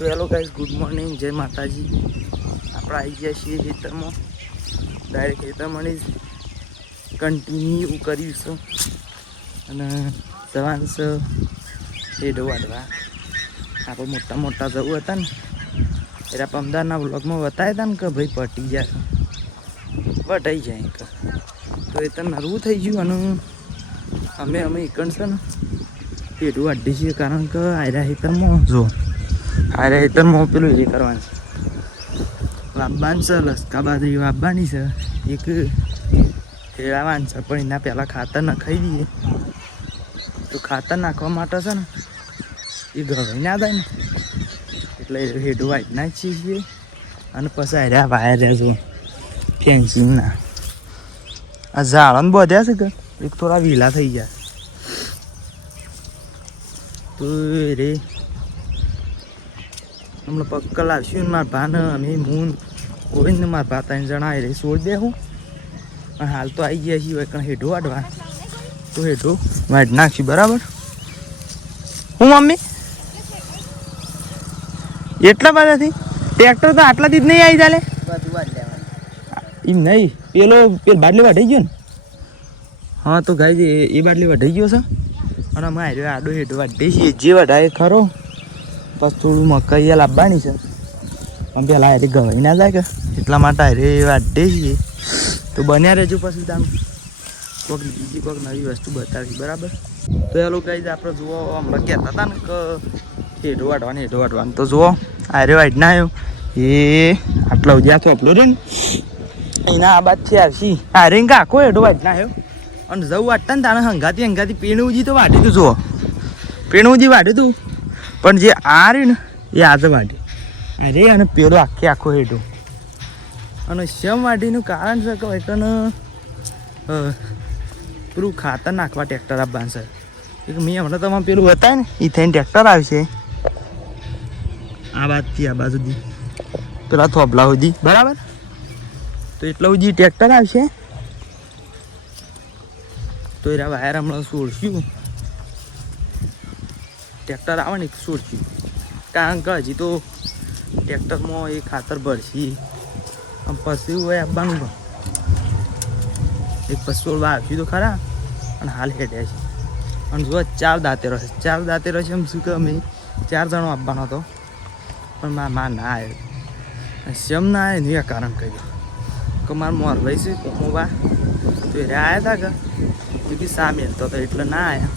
તો hello guys, good morning, જય માતાજી. આપણે આવી ગયા છીએ ખેતરમાં. ડાયરેક્ટ ખેતરમાં જ કન્ટિન્યુ કર્યું છે અને જવાનું છે હેડો વાટવા. આપણે મોટા મોટા જવું હતા ને એટલે અમદાવાદના બ્લોગમાં બતાવ્યા હતા ને કે ભાઈ પટી જાય વટાઈ જાય કે તો એ તો નરવું થઈ ગયું. અને અમે એકણ છે ને હેડું વાટી છીએ કારણ કે આયરા ખેતરમાં જો આયરા ખેતરમાં પેલું એ કરવાનું છે, વાપવાનું છે, લસકા બાજરી વાપવાની છે, એક ખેડાવાનું છે. પણ એના પહેલાં ખાતર નખાઈ દઈએ. તો ખાતર નાખવા માટે છે ને એ ઘવાઈ ના થાય ને એટલે હેડું વાટી નાખીએ છીએ. અને પછી આયરા વાયર રહ્યા જો ફેન્સિંગના આ ઝાડને બધ્યા છે કે એક થોડા વીલા થઈ ગયા તો રે હમણાં પક્કલ આવશું ને મારા ભાને અમે હું કોઈને મારા ભા 3 જણા રે છોડી દે હું. પણ હાલ તો આવી ગયા છીએ કારણ હેઠો વાટવા તો હેઠો વાટ નાખશું બરાબર. હું મમ્મી એટલા બધાથી ટ્રેક્ટર તો આટલાથી જ નહીં આવી ચાલે એમ નહીં પેલો બાટલી વાઢી ગયો ને. હા તો ગાઈ એ બાટલી વઢાઈ ગયો છે અને અમે આડો આડો હેઠો વાઢીએ છીએ જે વઢાય ખરો. પછી થોડું મકાઈ લાવવાની છે આમ પેલા હારે ગવાઈ ના જાય કે એટલા માટે હારે વાઢીએ છીએ. તો બન્યા રહેજો પછી તમે કોઈક બીજી કોઈક નવી વસ્તુ બતાવી બરાબર. તો એ લોકો ગાઈ આપણે જુઓ હમણાં કહેતા હતા ને કે હેઠો વાટવાનું તો જુઓ હારે વાઢ ના આવ્યો એ આટલા સુધી આખો આપલો રે ને એના આ બાદ છે આવશી હારે આખો હેઠો વાઢ ના આવ્યો. અને જવું વાટતા ને તાણે હંગાતી પીણુજી તો વાઢી તું જુઓ પીણુજી વાઢ્યું તું પણ જે આ રહ્યું ને એ આજે વાઢ્યું અરે અને પેલો આખો હેઠો. અને શમ વાઢીનું કારણ છે કે એકને પેલું ખાતર નાખવા ટ્રેક્ટર આપવાનું છે. એક મેં હમણાં તમારે પેલું બતાવે ને એ થઈને ટ્રેક્ટર આવશે આ બાજુથી આ બાજુથી પેલા થોભલા સુધી બરાબર. તો એટલા સુધી ટ્રેક્ટર આવશે તો એના વાયર હમણાં છોડશું ટ્રેક્ટર આવે ને છોડશું કારણ કે હજી તો ટ્રેક્ટરમાં એ ખાતર ભરશે પછી હોય આપવાનું પણ એક પછી છોડવા આવશું તો ખરા. અને હાલ હેડ્યા છે અને જો 4 દાંતેરો છે એમ શું કે અમે 4 જણો આપવાનો હતો પણ મારા ના આવ્યો શેમ ના આવે ને એ કારણ કહ્યું કે મારા મોરભાઈ છે કોમોબા તો એ આવ્યા હતા કે બી સા મેળતો હતો એટલે ના આવ્યા.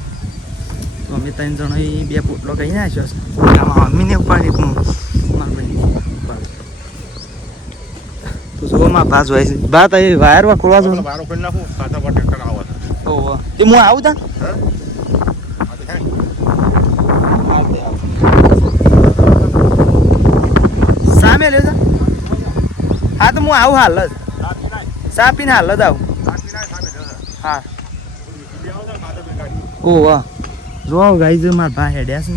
તો અમે 3 જણો એ 2 પોટલો કહી નાખ્યો છે આમાં મમ્મીને ઉપાડી એક મારભાઈ તો જો માં ભાત હોય છે ભાત એ વાયર વાખોવા જો વાયર કરી નાખું ખાતા પર ટ્રેક્ટર આવે ઓહો તે હું આવું તા સામે લે જા. હા તો હું આવું હાલ જ સા પીને હાલ જ આવું. હા ઓ વાહ જો ગાઈ મારા ભા હેડ્યા છે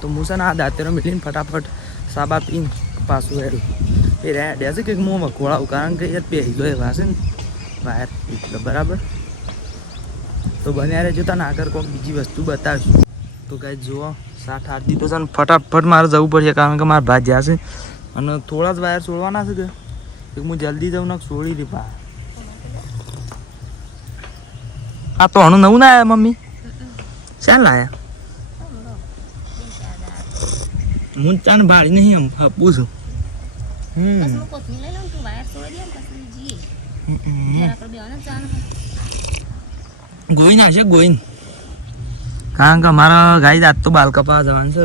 તો હું છે ને આ દાંતેરો મીઠીને ફટાફટ સાબા પીને પાછું હેડું એ હેડ્યા છે કે હું વખોળાવું કારણ કે યાર પહેરી ગયો એવા છે ને વાયર એટલે બરાબર. તો બન્યા રહેજો તને આગળ કોઈક બીજી વસ્તુ બતાવશું. તો ગાઈ જુઓ 7-8 દી તો છે ને ફટાફટ મારે જવું પડશે કારણ કે મારા ભા જ્યાં છે અને થોડા જ વાયર છોડવાના છે કે હું જલ્દી જાઉં ને છોડી દે પા. આ તો હણું નવું ના આવ્યા મમ્મી શા લાયા હું ચાને ભાડી નહીં એમ આપું છું. ગોઈન આવશે ગોઈન કારણ કે અમારા ગાય આજ તો બાલ કપા જવાનું છે.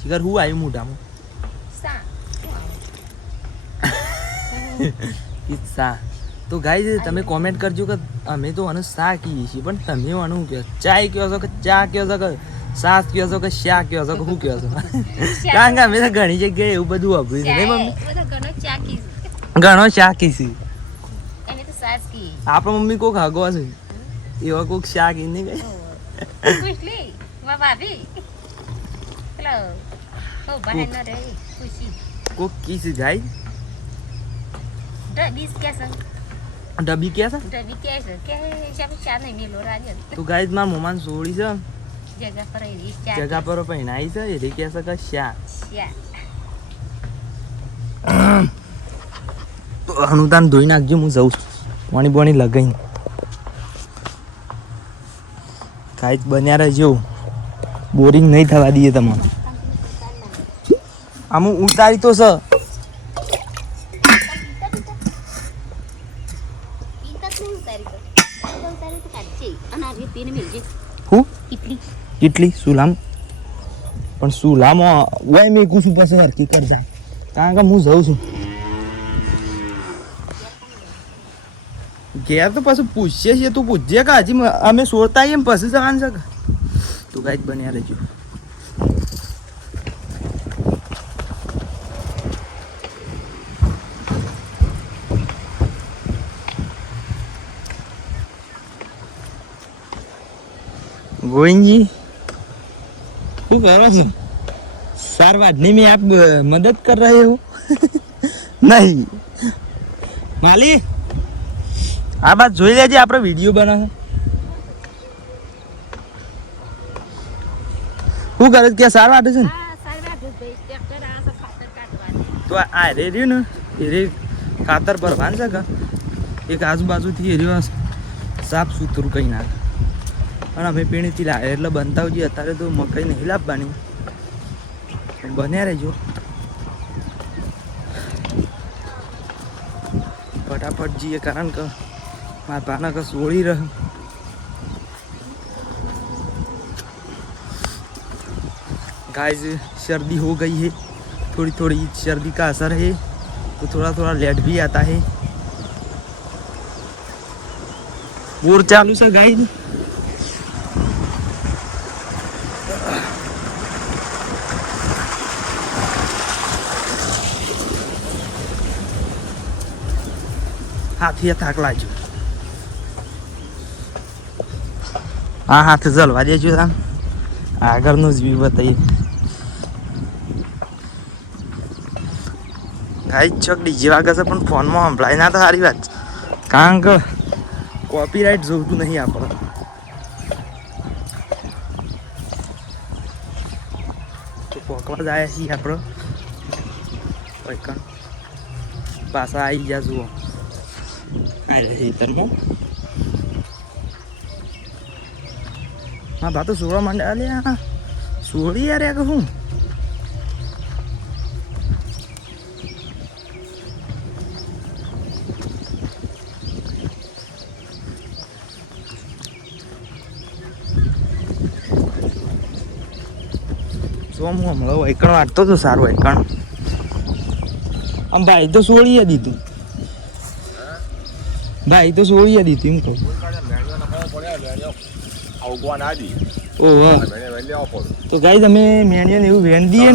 શિખર હું આવ્યું મોઢામાં સા. તો ગાઈ તમે કોમેન્ટ કરજો કે અમે તો આને શા કહીએ છીએ પણ તમે આનું કહો ચાય કહો છો કે ચા કહો છો કે સાસ કહો છો કે શા કહો છો કે શું કહો છો કારણ કે અમે તો ઘણી જગ્યાએ એવું બધું વાપર્યું છે નહીં મમ્મી ઘણો શા કહીશું આપણા મમ્મી કોક હગો છે એવા કોક શા કી નહીં ગઈ કોક કી છે ગાઈ ડબ્બી કે છે ડબી કે ચા નહીં મેલો રાજન તો ગાઈસ માર મોમાન સોળી છે જગા પર એવી ચા જગા પર પહેનાઈ છે એ કે છે કે શા તો અનુદાન ધોઈ નાખજો હું જઉં છું પાણી બોણી લગાઈને ગાઈસ બન્યા રહેજો બોરિંગ નહીં થવા દઈએ તમને આમ ઉતારી તો છે હું કેટલી સુલામ પણ સુલામાં ઓય મેં કુછું પછી હરકી કરજા કારણ કે હું જઉં છું ઘેર તો પાછું પૂછીએ છીએ તું પૂછજે કે હજી અમે સોડતા આવીએ પછી જવાનું છે કે તું કાંઈ જ બન્યા રહેજો गोविंदजी શું કરો છો સાર વાઢने में आप मदद कर रहे हो नहीं माली આ બાત જોઈ લેજે આપણે વિડીયો બનાવો શું કરે કે સાર વાઢે છે ને તો આ રે રહ્યું ને એ રે ખાતર ભરવાનું છે કે એક આજુબાજુથી એ રહ્યો સાફ સુથરું કઈ નાખે પણ અમે પીણીથી લાવે એટલે બનતાવજી અત્યારે તો મકાઈ નહીં લાવવાની બન્યા રહેજો फटाफट जी कारण का मार पाना का सोड़ी रह गाइस सर्दी हो गई है थोड़ी थोड़ी सर्दी का असर है तो थोड़ा थोड़ा लेट भी आता है बोर चालू सा गाइस हाथी थाक लाजो हाँ हाथ जलवा देजो આગળનો જ વ્યૂ બતાવીએ ગાઈસ છક ડીજે વાગે છે પણ ફોનમાં સંભળાય ના તો સારી વાત કારણ કે કોપીરાઇટ જોતું નહીં આપણે તો પોકવા જાય છીએ આપણે પાછા આવી ગયા જુઓ આ ખેતરમાં हाँ बात तो सोड़ा मंडे अरे हाँ सोड़ी यार या कहूँ सोम हम लोग एकण वाटतो तो सारो एकण हम भाई तो सोड़ी दी तू भाई तो सोड़ी दी तू इनको तो गाइस हमें मेणिया ने वेन दिए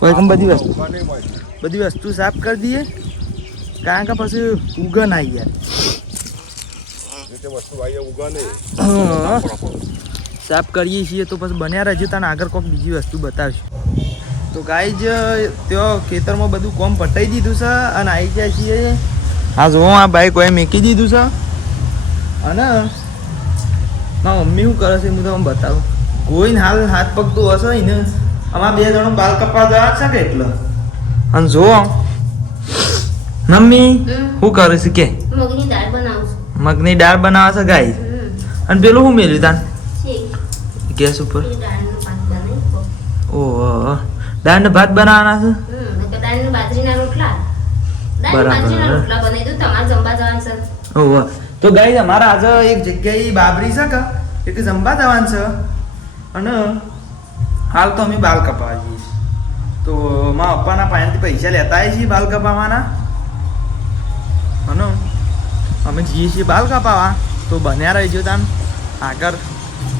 कोई कम बड़ी वस्तु साफ कर दिए कहाँ का पास उगन आई यार साफ करिए छे तो बस बन्या रहो तने आगर कोक बीजी वस्तु बतावशुं तो गाइस त्यो खेतर में बधु काम पटाई दीधुं छे अने आई गया छीए आ जो आ बाइक कोई मेकी दीधुं छे अने माँ मम्मी शू करे छे तमने बताऊँ गोईने हाल हाथ पग तो हशे ने अमार बे जणो बाल कपा जवा छे के એટલે अने जो मम्मी शू करे छे के मगनी दाळ बनावे छे गाइस अने पेલું શું મેલ્યું તાન गैस ऊपर ओह दाळ ने भात बनाववाना छे दाळ ने बाजरीना रोटला बाजरीना रोटला बनावी दो तमारे जमवा जवान छे ओह तो गाइस हमारा आज एक जग्याए बाबरी છે કે એક જમવા જવાનું છે અને હાલ તો અમે બાલ કપાવા જઈએ તો મા પપ્પાના પાસેથી પૈસા લેતા આવીએ છીએ બાલ કપાવવાના અને અમે જઈએ છીએ બાલ કપાવવા તો બન્યા રહીજો તાન આગળ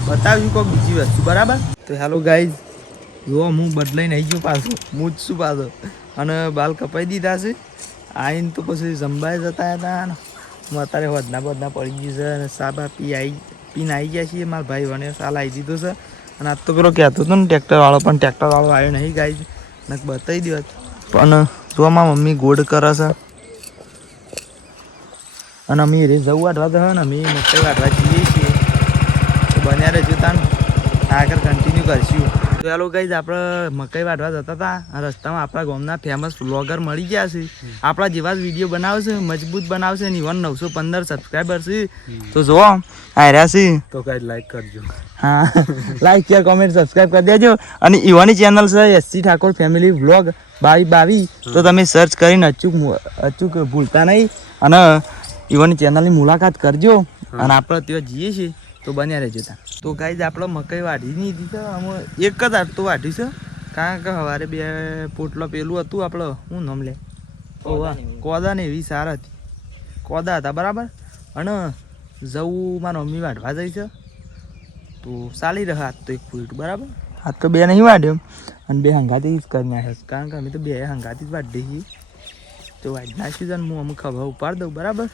બતાવ્યું કોઈક બીજી વસ્તુ બરાબર તો હેલો ગાઈઝ જો હું બદલાઈને આવી ગયો પાછો હું જ છું પાછો અને બાલ કપાઈ દીધા છે આવીને તો પછી જમવાએ જતા હતા ને હું અત્યારે વધના બધના પડી ગયું છે અને સાબા પીને આવી ગયા છીએ મારા ભાઈ વને સાલ આવી દીધો છે અને આજ તો પેલો કહેતો હતો ને ટ્રેક્ટરવાળો પણ ટ્રેક્ટરવાળો આવ્યો નહીં ગાઈઝ ને બતાવી દો પણ જોવામાં મમ્મી ગોળ કરે છે અને અમે રે જવું વાટવા તો ને અમે મકાઈ વાટવા જઈએ છીએ. તો બન્યા રહેજો તાન આગળ કન્ટિન્યુ કરશું. તો ચાલો ગાઈઝ આપણે મકાઈ વાટવા જતા હતા. આ રસ્તામાં આપણા ગામના ફેમસ વ્લોગર મળી ગયા છે. આપણા જેવા જ વિડીયો બનાવશે, મજબૂત બનાવશે ને ઇવન 915 સબસ્ક્રાઈબર છે. તો જો આર્યા છે તો કઈ લાઈક કરજો. હા, લાઈક શેર કોમેન્ટ સબસ્ક્રાઈબ કરી દેજો. અને ઈવાની ચેનલ છે એસસી ઠાકોર ફેમિલી વ્લોગ 2222. તો તમે સર્ચ કરીને અચૂક ભૂલતા નહીં અને ઈવાની ચેનલની મુલાકાત કરજો. અને આપણે ત્યાં જઈએ છીએ તો બન્યા રહેજો ત્યાં. તો ગાઈઝ આપણે મકાઈ વાઢી નહીં દીધી. અમે એક જ આટલું વાઢ્યું છે કારણ કે સવારે 2 પોટલો પેલું હતું આપણે શું નામ લે કોદા ને એવી સારા હતી. કોદા હતા બરાબર. અને જવું મારા મમ્મી વાઢવા જાય છે તો ચાલી રહે હાથ તો 1 ફૂટ બરાબર. હાથ તો 2 નહીં વાઢ્યો અને 2 હંગાથી જ કરી નાખ્યો કારણ કે અમે તો 2 હંગાથી જ વાઢી દઈએ. તો વાઢી નાખ્યું છે ને હું અમુક ખભા ઉપાડી દઉં બરાબર.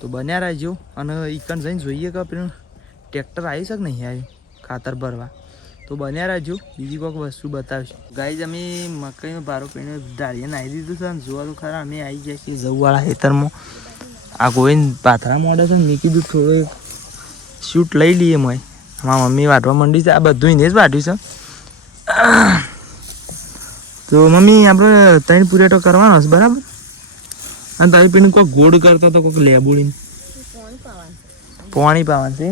તો બન્યા રહેજો. અને ઈકન જઈને જોઈએ કે પેલું ટ્રેક્ટર આવી શકે નહીં આવ્યું ખાતર ભરવા. તો બન્યા રહેજો. બીજી કોઈક વસ્તુ બતાવશું. ગાઈઝ અમે મકાઈનો ભારો પીને ડાળીએ નાહી દીધું છે. અને જોવા તો ખરા અમે આવી જાય છીએ જવવાળા ખેતરમાં. આ ગોવિંદ પાથરા મોડે છે ને મેં કીધું થોડો શૂટ લઈ લઈએ મોય. મારા મમ્મી વાટવા માંડી છે. આ બધું એને જ વાટ્યું છે. તો મમ્મી આપણે 3 પૂરેટો કરવાનો છે બરાબર. અને તારી પીને કોઈક ગોળ કરતો તો કોઈક લેબુડીને પાણી પાવાનું છે.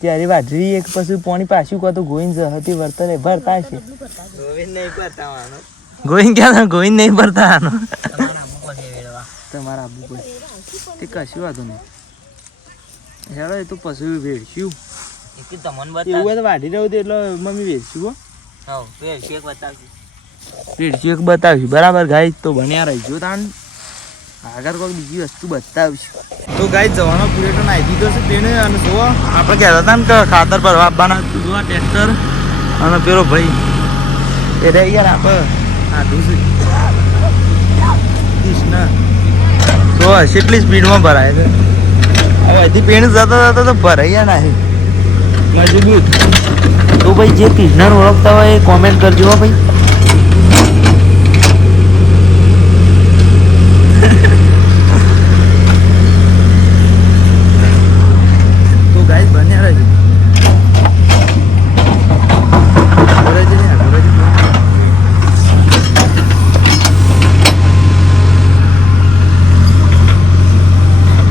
ત્યારે વાઢવી એક પછી પાણી પાછું કહો તો ગોવિંદ હતી વર્તને ભરતા છે. ગોવિંદ ક્યાં ગોવિંદ નહીં ભરતા આનો તમારા આબુ કોઈ તે કશું વાંધો નહીં. હેડો એ તો પછી વેડશું એવું તો વાઢી રહ્યું હતું એટલે મમ્મી વેચશું. વેડશું એક બતાવીશું બરાબર. ગાય તો બન્યા રહીજો તાન આગળ કોઈ બીજી વસ્તુ બતાવીશું. તો ગાય જવાનો પૂરેટો નાખી દીધો છે તેને. અને જો આપણે કહેતા હતા ને કે ખાતર ભરવા આપવાના જોવા ટ્રેક્ટર અને પેલો ભાઈ એ રહી યાર આપણે આધું છે કૃષ્ણ. તો કેટલી સ્પીડમાં ભરાય છે હવે હજી પેણ જતા જતા તો ભરાઈ નહીં મજબૂત. તો ભાઈ જે કૃષ્ણ ઓળખતા હોય એ કોમેન્ટ કરજો હો ભાઈ. તો ગાઈસ બન્યા રહેજો.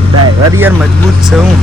ડ્રાઈવર યાર મજબૂત છે હું.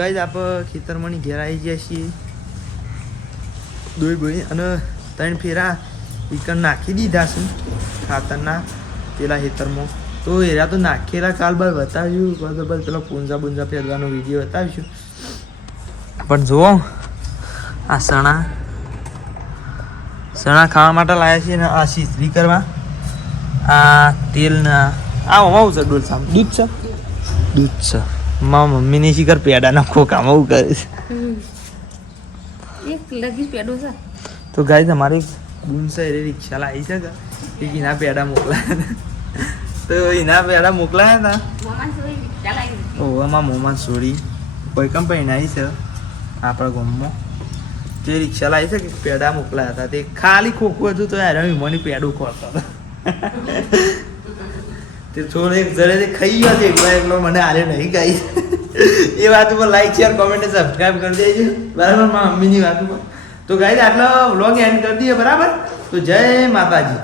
ગાઈઝ આપણે ખેતરમાં ઘેર આવી ગયા છીએ. દોઈ બોઈ અને 3 ફેરા ઈકણ નાખી દીધા છે ખાતરના પેલા ખેતરમાં. તો એરા તો નાખેલા કાલ બાદ બતાવ્યું બરાબર. પેલો પૂંજા બુંજા ફેરવાનો વિડીયો બતાવીશું. પણ જુઓ આ સણા ખાવા માટે લાવ્યા છીએ ને આ શીતરી કરવા. આ તેલ ના આ હોવું છે ડોલ સામે દૂધ છે. મારા મમ્મીની શિખર પેડાના ખોખામાં એવું કરે છે. તો ગાય તમારી બૂન છે એ રિક્ષા લાવી છે કે એના પેડા મોકલાયા તો એના પેડા મોકલાયા હતા. ઓવામાં મોમાં છોડી કોઈ કંપની આવી છે આપણા ગામમાં જે રિક્ષા લાવી છે કે પેડા મોકલાયા હતા. તે ખાલી ખોખું હતું તો યાર મને પેડું ખોરતો હતો. તે થોડો એક જડે ખાઈ ગયો એકલો મને આરે નહીં ખાઈ. એ વાત ઉપર લાઈક શેર કોમેન્ટ સબસ્ક્રાઈબ કરી દેજો બરાબર. મારા મમ્મીની વાત ઉપર. તો ગાઈઝ આટલો વ્લોગ એન્ડ કરી દઈએ બરાબર. તો જય માતાજી.